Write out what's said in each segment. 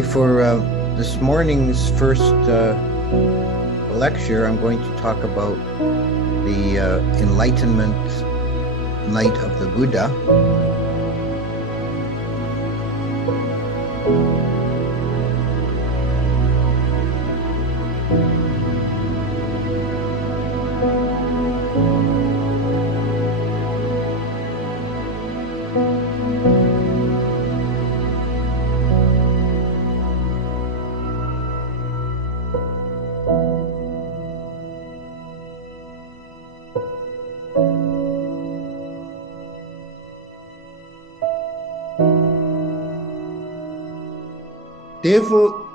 Okay, for this morning's first lecture, I'm going to talk about the enlightenment night of the Buddha. Therefore,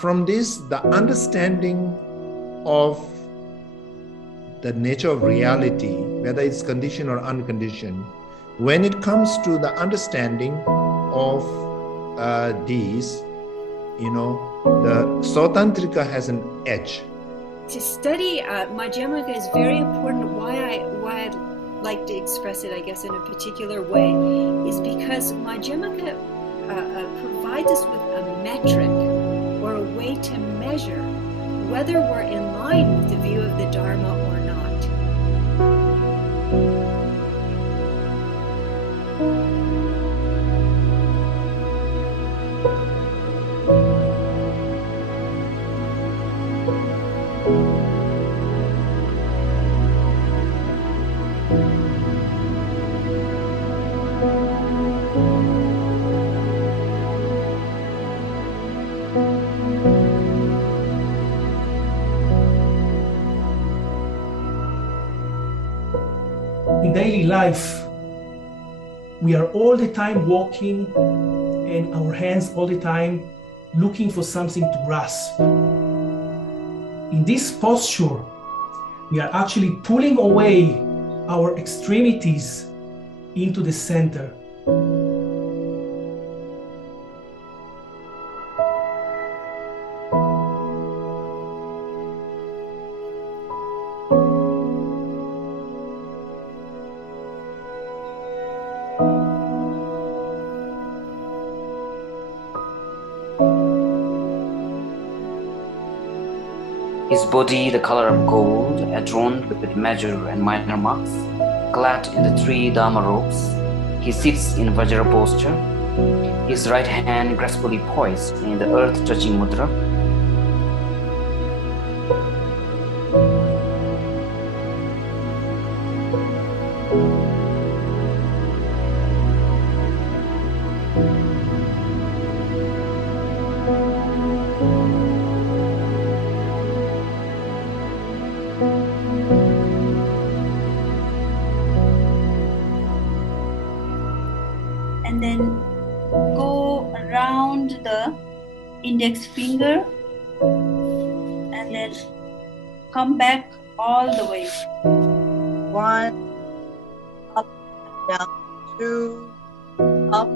from this, the understanding of the nature of reality, whether it's conditioned or unconditioned, when it comes to the understanding of these, the Sautantrika has an edge. To study Madhyamaka is very important. Why I'd like to express it, I guess, in a particular way, is because Madhyamaka provides us with a metric or a way to measure whether we're in line with the view of the Dharma or not. In daily life, we are all the time walking and our hands all the time looking for something to grasp. In this posture, we are actually pulling away our extremities into the center. His body the color of gold, adorned with major and minor marks, clad in the 3 Dharma robes. He sits in Vajra posture, his right hand gracefully poised in the earth-touching mudra. And then go around the index finger and then come back all the way. 1, up, down, 2, up,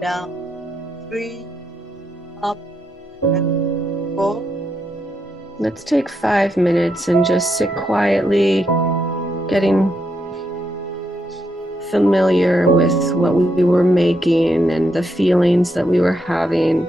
down, 3, up, and 4. Let's take 5 minutes and just sit quietly, getting familiar with what we were making and the feelings that we were having.